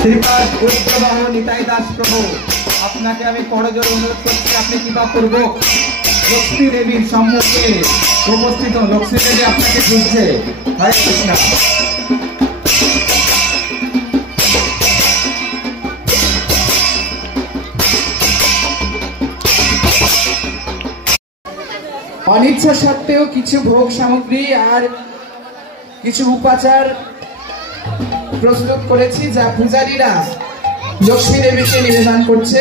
শ্রীপাদ উদ্রবাহ নিতাই দাস প্রভু, আপনাকে আমি করজোড়ে অনুরোধ করছি, আপনি কৃপা পূর্বক লক্ষ্মী দেবীর সম্মুখে উপস্থিত। লক্ষ্মী দেবী আপনাকে খুঁজছে। হরে কৃষ্ণ। অনিচ্ছা সত্ত্বেও কিছু ভোগ সামগ্রী আর কিছু উপাচার প্রস্তুত করেছি, যা পূজারীরা লক্ষ্মী দেবীকে নিবেদন করছে।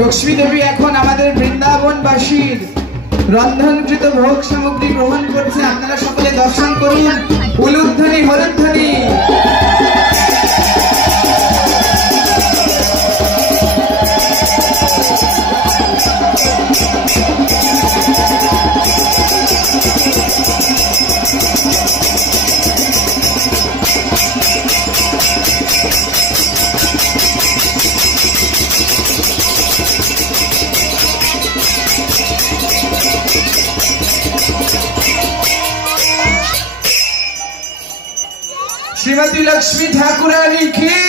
লক্ষ্মী দেবী এখন আমাদের বৃন্দাবনবাসীর রন্ধনকৃত ভোগ সামগ্রী গ্রহণ করছে। আপনারা সকলে দর্শন করুন। উলুধ্বনি হরধ্বনি। श्रीमती लक्ष्मी ठाकुरानी की,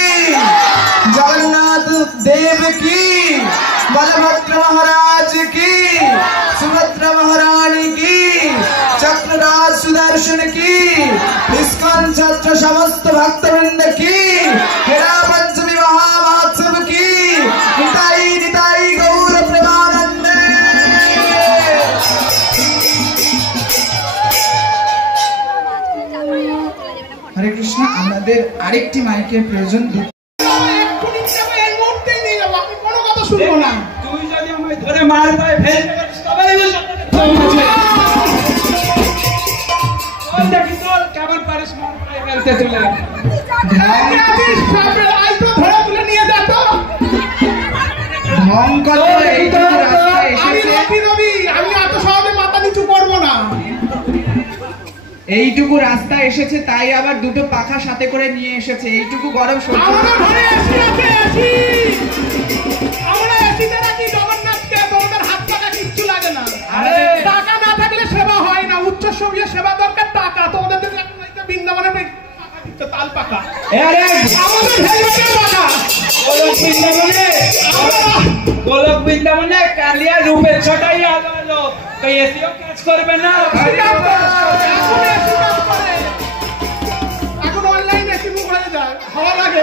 जगन्नाथ देव की, बलभद्र महाराज की, सुभद्रा महारानी की, चक्रराज सुदर्शन की, इस्कॉन छत्र समस्त भक्तवृंद की, हेरा पंचमी महामहोत्सव की, निताई निताई गौर प्रेमानंद। हरे कृष्ण। আমাদের আরেকটি মাইকের প্রয়োজন। এক্ষুনি যাব, এই মুহূর্তেই নিয়ে যাব, আমি কোনো কথা শুনবো না। তুই যদি আমায় ধরে মার পায় ফেলতে পারিস তবে আমি ওই দেখি তো কেমন পারিস মার পায় ফেলতে চলে। আদিস সাহেব আই তো ধরে তুলে নিয়ে যা তো। মঙ্গল এই তো রাস্তা এসেছে। আমি এত সহজে মাথা নিচু করব না। এইটুকু রাস্তা এসেছে, তাই আবার দুটো পাখা সাথে করে নিয়ে এসেছে। এইটুকু গরম সহ্য করতে আমরা এসিতে রাখি জগন্নাথকে, তোমাদের হাত টাকা কিচ্ছু লাগে না। আরে টাকা না থাকলে সেবা হয় না। উচ্চ স্তরীয় সেবা দরকার টাকা। তোমাদের জন্য বৃন্দাবনে পাখা দিচ্ছে, তাল পাখা। আরে আমাদের হেলমেটের পাখা। গোলক বৃন্দাবনে কালিয়া রূপের ছটাই আলো, তো এসিও কাজ করবে না। এখন অনলাইন এসি বুক হয়ে যায়, ভালো লাগে।